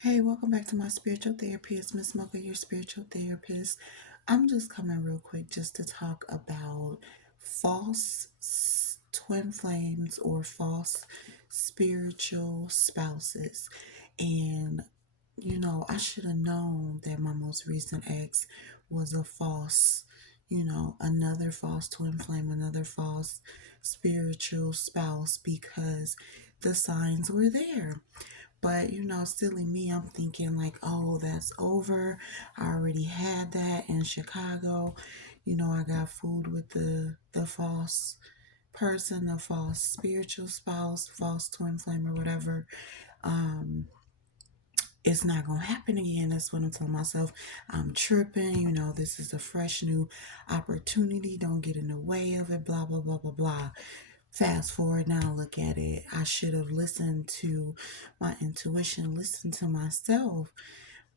Hey, welcome back to my spiritual therapist, Miss Mocha, your spiritual therapist. I'm just coming real quick just to talk about twin flames or false spiritual spouses. And, I should have known that my most recent ex was a another false twin flame, another false spiritual spouse because the signs were there. But silly me, I'm thinking like, oh, that's over. I already had that in Chicago. I got food with the false person, the false spiritual spouse, false twin flame or whatever. Um, it's not gonna happen again. That's what I'm telling myself. I'm tripping, this is a fresh new opportunity. Don't get in the way of it, blah blah blah blah blah. Fast forward now, look at it. I should have listened to my intuition, listened to myself,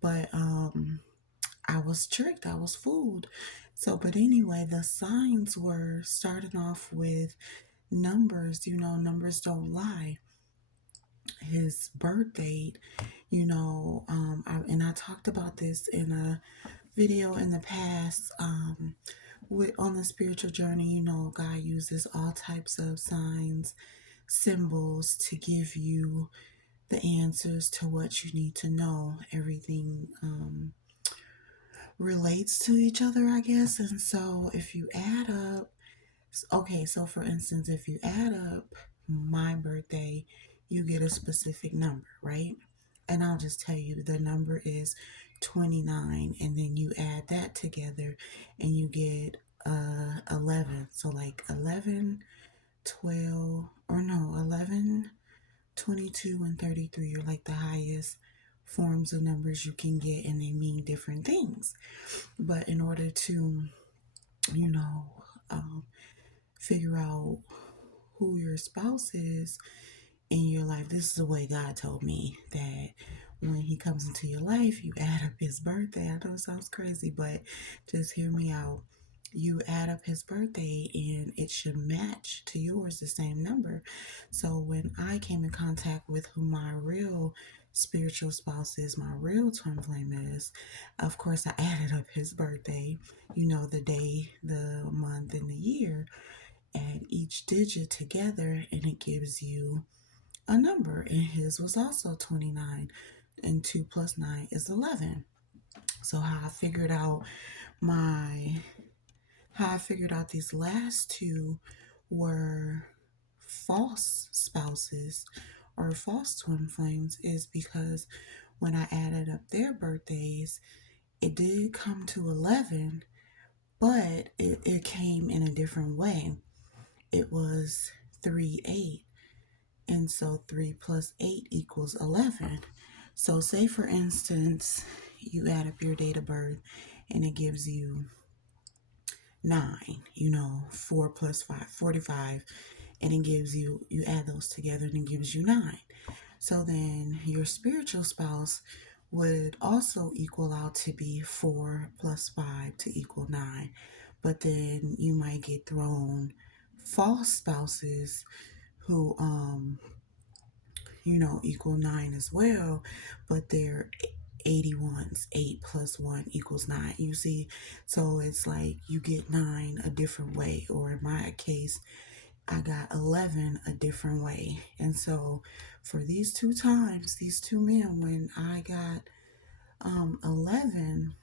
but I was tricked, I was fooled. So, but anyway, the signs were starting off with numbers. Numbers don't lie. His birth date, and I talked about this in a video in the past. With on the spiritual journey, God uses all types of signs, symbols to give you the answers to what you need to know. Everything relates to each other, I guess. And so if you add up, okay, so for instance, if you add up my birthday, you get a specific number, right? And I'll just tell you the number is 29, and then you add that together and you get 11. So like 11, 12, or no, 11, 22, and 33 are like the highest forms of numbers you can get, and they mean different things. But in order to, you know, um, figure out who your spouse is in your life, this is the way God told me that when he comes into your life, you add up his birthday. I know it sounds crazy, but just hear me out. You add up his birthday and it should match to yours, the same number. So when I came in contact with who my real spiritual spouse is, my real twin flame is, of course, I added up his birthday, the day, the month, and the year, add each digit together, and it gives you a number. And his was also 29, and 2 plus 9 is 11. So my how I figured out these last two were false spouses or false twin flames is because when I added up their birthdays, it did come to 11, but it came in a different way. It was 3 8. And so 3 plus 8 equals 11. So, say for instance, you add up your date of birth and it gives you 9, 4 plus 5, 45, and it gives you add those together and it gives you 9. So then your spiritual spouse would also equal out to be 4 plus 5 to equal 9. But then you might get thrown false spouses who equal 9 as well, but they're 81s. 8 plus 1 equals 9. You see, so it's like you get 9 a different way, or in my case, I got 11 a different way. And so for these two times, these two men, when I got 11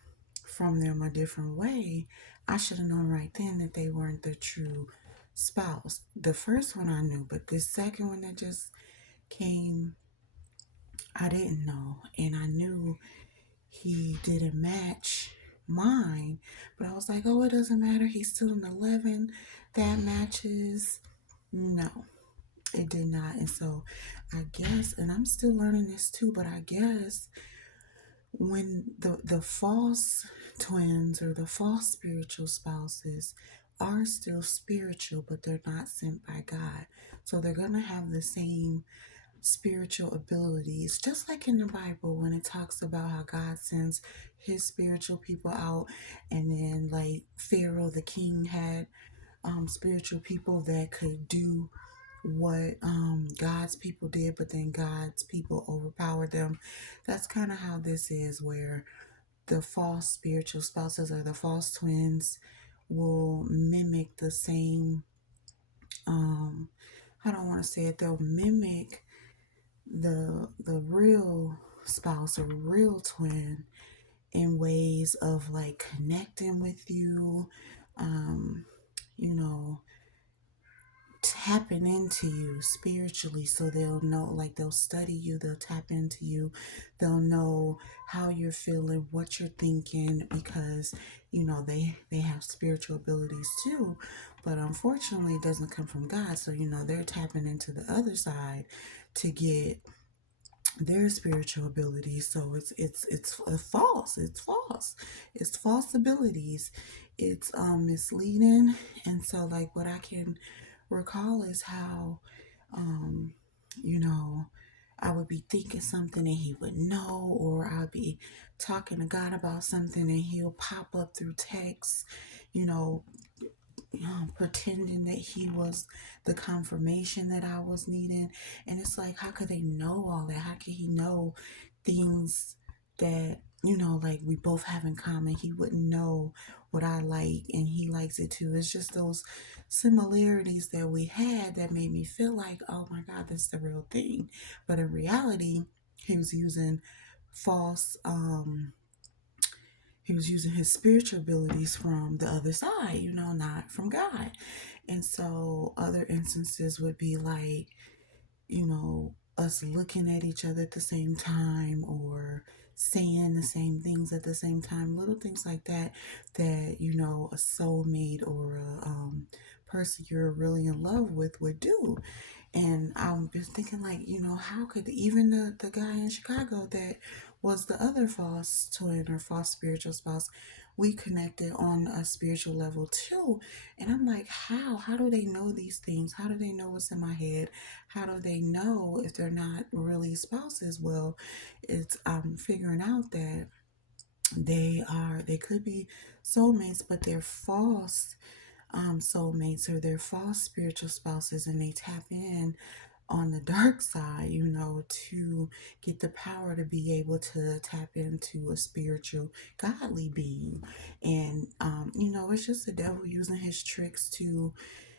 from them a different way, I should have known right then that they weren't the true spouse. The first one I knew, but this second one that just came, I didn't know. And I knew he didn't match mine, but I was like, oh, it doesn't matter. He's still an 11. That matches. No, it did not. And so I guess, and I'm still learning this too, but I guess when the false twins or the false spiritual spouses are still spiritual, but they're not sent by God. So they're going to have the same spiritual abilities, just like in the Bible when it talks about how God sends his spiritual people out, and then like Pharaoh the king had spiritual people that could do what God's people did, but then God's people overpowered them. That's kind of how this is, where the false spiritual spouses or the false twins will mimic the same, um I don't want to say it, they'll mimic the real spouse or real twin in ways of like connecting with you, um you know, tapping into you spiritually, so they'll know, like they'll study you, they'll tap into you, they'll know how you're feeling, what you're thinking, because you know they have spiritual abilities too, but unfortunately it doesn't come from God. So you know they're tapping into the other side to get their spiritual abilities. So it's false, it's false abilities, it's misleading. And so like what I can recall is how, um you know, I would be thinking something and he would know, or I'd be talking to God about something and he'll pop up through text, you know, pretending that he was the confirmation that I was needing. And it's like, how could they know all that? How could he know things that, you know, like we both have in common? He wouldn't know what I like and he likes it too. It's just those similarities that we had that made me feel like, oh my God, this is the real thing. But in reality, he was using false, he was using his spiritual abilities from the other side, you know, not from God. And so other instances would be like, you know, us looking at each other at the same time, or saying the same things at the same time, little things like that, that, you know, a soulmate or a person you're really in love with would do. And I'm just thinking, like, you know, how could even the guy in Chicago that was the other false twin or false spiritual spouse, we connected on a spiritual level too. And I'm like, how do they know these things? How do they know what's in my head? How do they know if they're not really spouses? Well, it's I'm figuring out that they could be soulmates, but they're false soulmates, or they're false spiritual spouses, and they tap in on the dark side, you know, to get the power to be able to tap into a spiritual, godly being. And, you know, it's just the devil using his tricks to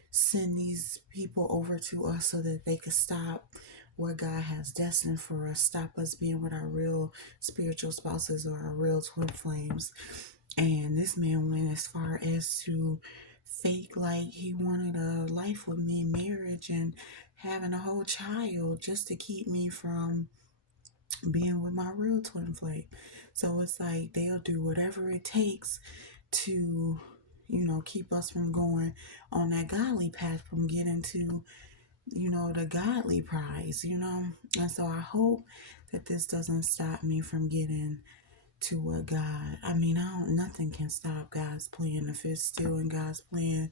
send these people over to us so that they could stop what God has destined for us, stop us being with our real spiritual spouses or our real twin flames. And this man went as far as to fake like he wanted a life with me, marriage, and having a whole child just to keep me from being with my real twin flame. So it's like they'll do whatever it takes to, you know, keep us from going on that godly path, from getting to, you know, the godly prize, you know. And so I hope that this doesn't stop me from getting to what God, I mean, nothing can stop God's plan. If it's still in God's plan,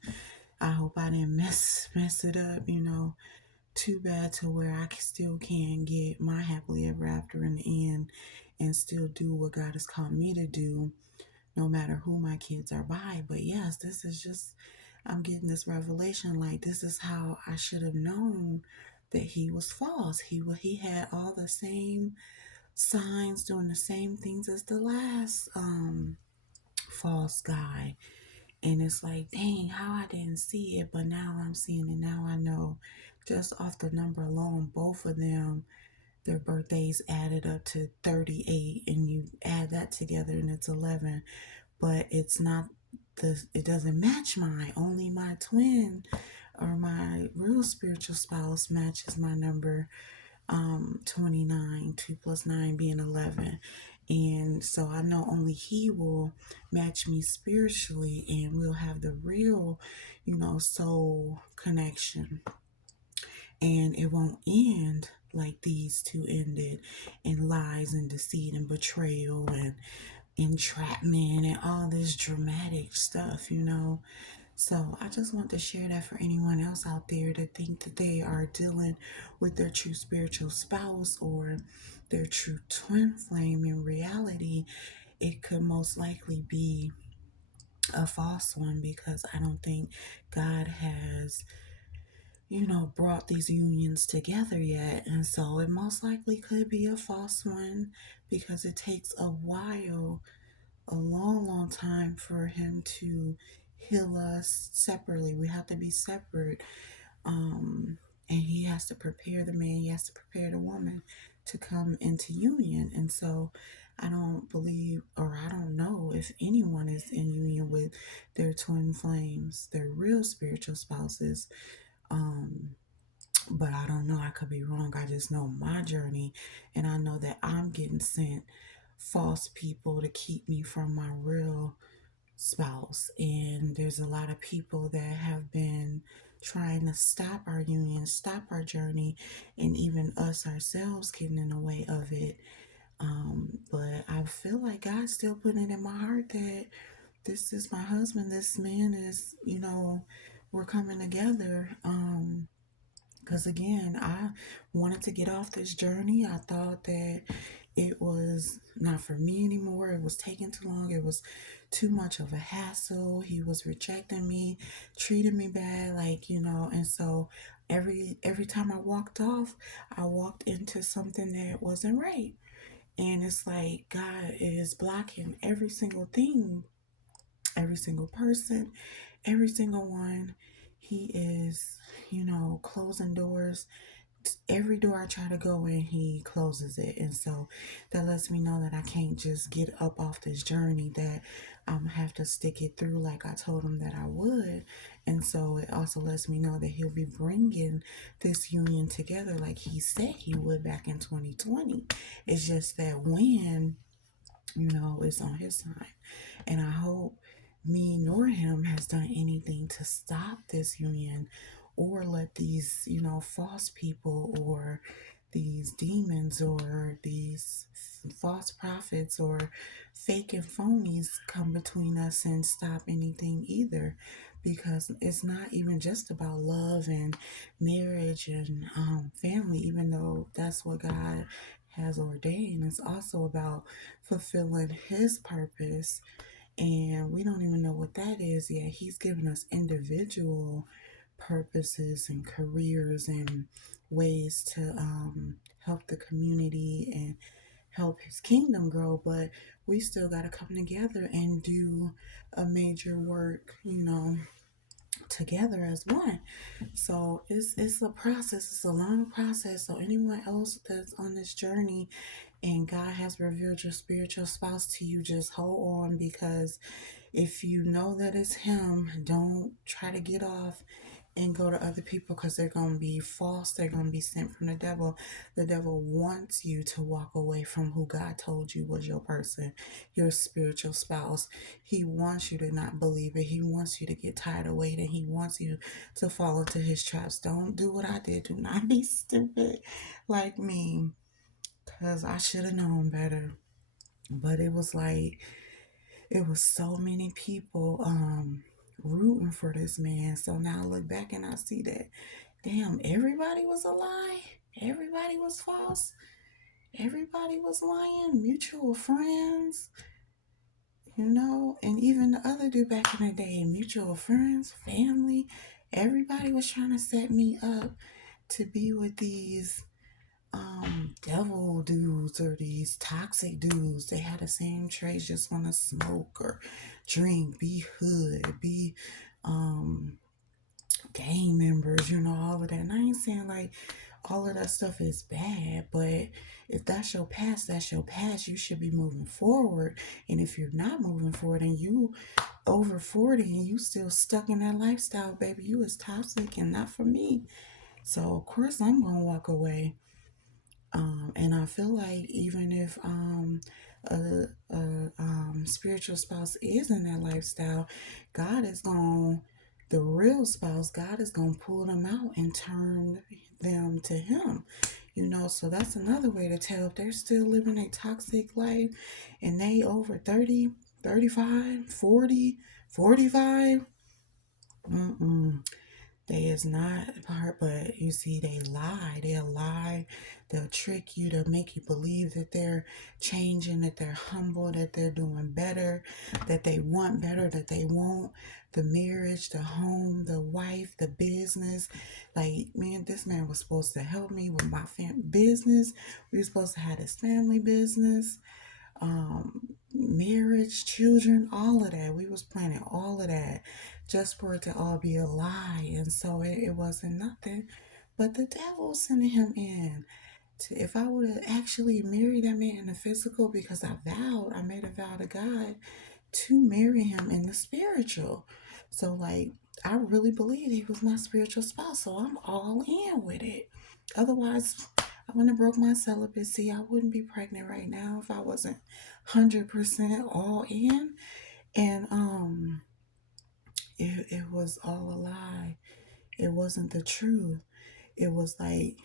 I hope I didn't mess it up, you know, too bad, to where I still can get my happily ever after in the end and still do what God has called me to do, no matter who my kids are by. But yes, this is just, I'm getting this revelation, like this is how I should have known that he was false. He had all the same signs, doing the same things as the last false guy. And it's like, dang, how I didn't see it, but now I'm seeing it. Now I know, just off the number alone, both of them, their birthdays added up to 38, and you add that together and it's 11. But it's not it doesn't match mine. Only my twin or my real spiritual spouse matches my number, 29, 2 plus 9 being 11. And so I know only he will match me spiritually, and we'll have the real, you know, soul connection. And it won't end like these two ended, in lies and deceit and betrayal and entrapment and all this dramatic stuff, you know. So I just want to share that for anyone else out there that think that they are dealing with their true spiritual spouse or their true twin flame. In reality, it could most likely be a false one, because I don't think God has brought these unions together yet. And so it most likely could be a false one because it takes a while, a long, long time for him to heal us separately. We have to be separate. Um, and he has to prepare the man, he has to prepare the woman to come into union. And so I don't believe, or I don't know if anyone is in union with their twin flames, their real spiritual spouses. Um, but I don't know. I could be wrong. I just know my journey, and I know that I'm getting sent false people to keep me from my real spouse. And there's a lot of people that have been trying to stop our union, stop our journey, and even us ourselves getting in the way of it. But I feel like God's still putting it in my heart that this is my husband. This man is, we're coming together. Because again, I wanted to get off this journey. I thought that it was not for me anymore. It was taking too long. It was too much of a hassle. He was rejecting me, treating me bad, and so every time I walked off, I walked into something that wasn't right. And it's like God is blocking every single thing, every single person, every single one. He is, closing doors. Every door I try to go in, he closes it. And so that lets me know that I can't just get up off this journey, that I'm have to stick it through like I told him that I would. And so it also lets me know that he'll be bringing this union together like he said he would back in 2020. It's just that when, it's on his time. And I hope me nor him has done anything to stop this union or let these, false people or these demons or these false prophets or fake and phonies come between us and stop anything either, because it's not even just about love and marriage and family, even though that's what God has ordained. It's also about fulfilling his purpose, and we don't even know what that is yet. He's given us individual purposes and careers and ways to help the community and help his kingdom grow, but we still got to come together and do a major work, together as one. So it's a process. It's a long process. So anyone else that's on this journey and God has revealed your spiritual spouse to you, just hold on, because if you know that it's him, don't try to get off and go to other people, because they're going to be false. They're going to be sent from the devil. The devil wants you to walk away from who God told you was your person, your spiritual spouse. He wants you to not believe it. He wants you to get tired of waiting. He wants you to fall into his traps. Don't do what I did. Do not be stupid like me, because I should have known better. But it was so many people rooting for this man. So now I look back and I see that, damn, everybody was a lie. Everybody was false. Everybody was lying. Mutual friends, and even the other dude back in the day, mutual friends, family. Everybody was trying to set me up to be with these devil dudes or these toxic dudes. They had the same traits, just want to smoke or drink, be hood, be gang members, all of that. And I ain't saying like all of that stuff is bad, but if that's your past, that's your past. You should be moving forward. And if you're not moving forward and you over 40 and you still stuck in that lifestyle, baby, you is toxic and not for me. So of course I'm gonna walk away. And I feel like even if a spiritual spouse is in that lifestyle, God is going, the real spouse, God is going to pull them out and turn them to Him. So that's another way to tell if they're still living a toxic life and they over 30, 35, 40, 45. Mm-mm. They is not part, but you see, they lie. They'll lie. They'll trick you to make you believe that they're changing, that they're humble, that they're doing better, that they want better, that they want the marriage, the home, the wife, the business. Like, man, this man was supposed to help me with my business. We were supposed to have this family business, marriage, children, all of that. We was planning all of that just for it to all be a lie. And so it wasn't nothing but the devil sending him in. If I would have actually married that man in the physical, because I made a vow to God to marry him in the spiritual. So, like, I really believe he was my spiritual spouse. So I'm all in with it. Otherwise, I wouldn't have broke my celibacy. I wouldn't be pregnant right now if I wasn't 100% all in. And it was all a lie. It wasn't the truth. It was like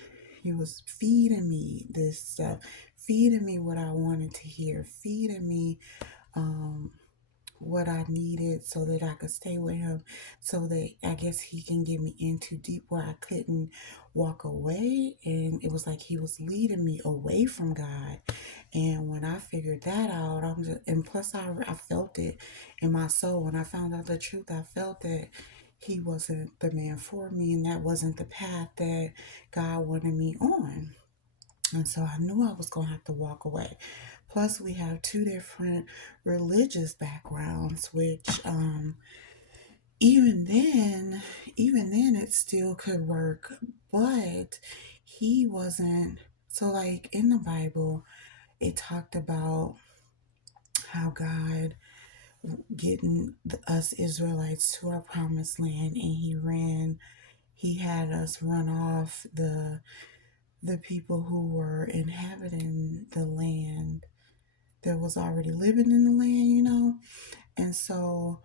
he was feeding me this stuff, feeding me what I wanted to hear, feeding me um what I needed so that I could stay with him, so that I guess he can get me in too deep where I couldn't walk away. And it was like he was leading me away from God. And when I figured that out, and plus I felt it in my soul. When I found out the truth, I felt that he wasn't the man for me, and that wasn't the path that God wanted me on. And so I knew I was going to have to walk away. Plus, we have two different religious backgrounds, which even then, even then, it still could work. But he wasn't. So, like in the Bible, it talked about how God getting us Israelites to our promised land, and he had us run off the people who were inhabiting the land that was already living in the land. And so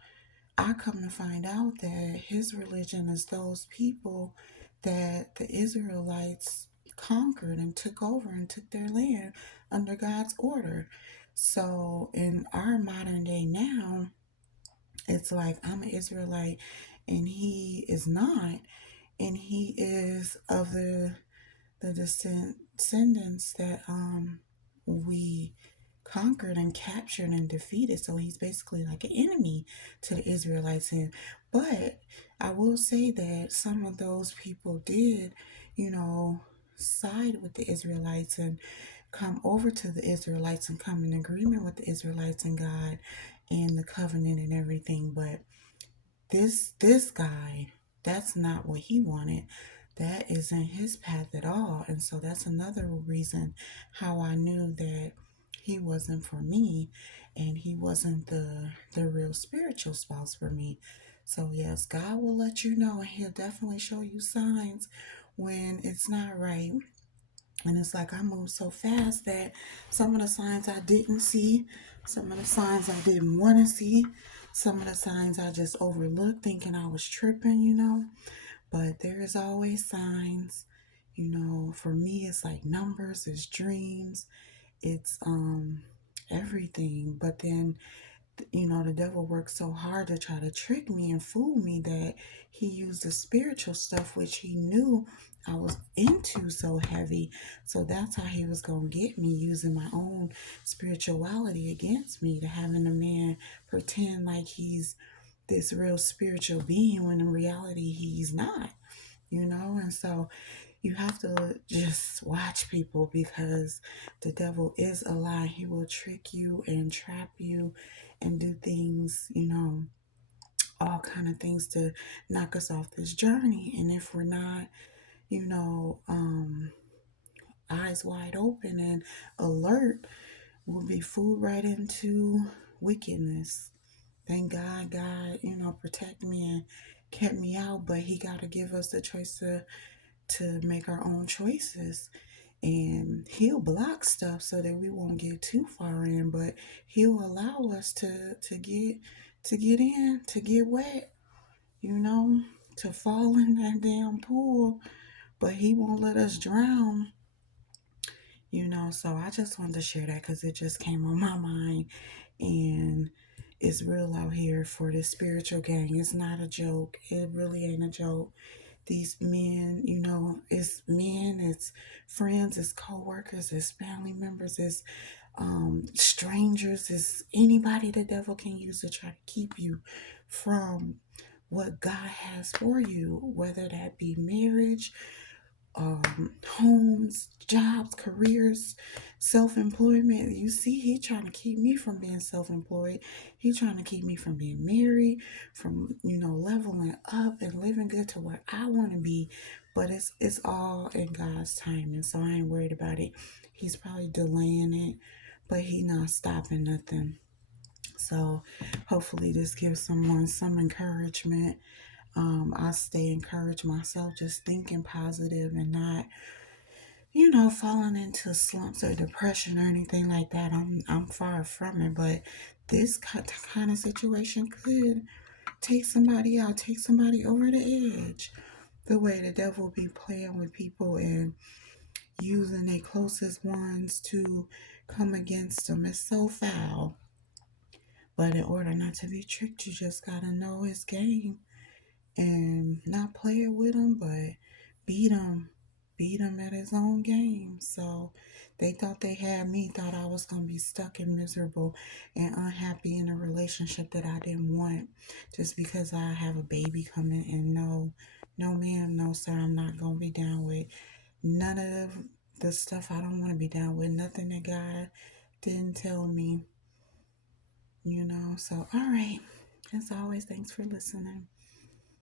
I come to find out that his religion is those people that the Israelites conquered and took over and took their land under God's order. So in our modern day now, it's like I'm an Israelite and he is not, and he is of the descendants that we conquered and captured and defeated. So he's basically like an enemy to the Israelites. And but I will say that some of those people did, you know, side with the Israelites and come over to the Israelites and come in agreement with the Israelites and God and the covenant and everything. But this guy, that's not what he wanted. That isn't his path at all. And so that's another reason how I knew that he wasn't for me, and he wasn't the real spiritual spouse for me. So yes, God will let you know, and he'll definitely show you signs when it's not right. And it's like I moved so fast that some of the signs I didn't see, some of the signs I didn't want to see, some of the signs I just overlooked thinking I was tripping. But there is always signs. For me it's like numbers, it's dreams, it's everything. But then the devil worked so hard to try to trick me and fool me that he used the spiritual stuff, which he knew I was into so heavy. So that's how he was going to get me, using my own spirituality against me, to having a man pretend like he's this real spiritual being when in reality he's not. And so you have to just watch people, because the devil is a lie. He will trick you and trap you and do things, all kind of things to knock us off this journey. And if we're not, you know, um, eyes wide open and alert, we'll be fooled right into wickedness. Thank God, protected me and kept me out, but he got to give us the choice to make our own choices. And he'll block stuff so that we won't get too far in, but he'll allow us to get in, to get wet, you know, to fall in that damn pool, but he won't let us drown. So I just wanted to share that because it just came on my mind. And it's real out here for this spiritual gang. It's not a joke. It really ain't a joke. these men, it's friends, it's co-workers, it's family members, it's strangers, it's anybody the devil can use to try to keep you from what God has for you, whether that be marriage, homes, jobs, careers, self-employment. You see, he trying to keep me from being self-employed. He trying to keep me from being married, from leveling up and living good to where I want to be. But it's all in God's time, and so I ain't worried about it. He's probably delaying it, but he not stopping nothing. So hopefully this gives someone some encouragement. I stay encouraged myself, just thinking positive and not, falling into slumps or depression or anything like that. I'm far from it, but this kind of situation could take somebody out, take somebody over the edge. The way the devil be playing with people and using their closest ones to come against them is so foul. But in order not to be tricked, you just gotta know his game and not play it with him, but beat him, beat him at his own game. So they thought they had me, thought I was gonna be stuck and miserable and unhappy in a relationship that I didn't want, just because I have a baby coming. And no, no, ma'am, no, sir, I'm not gonna be down with none of the stuff I don't want to be down with. Nothing that God didn't tell me. So all right. As always, thanks for listening.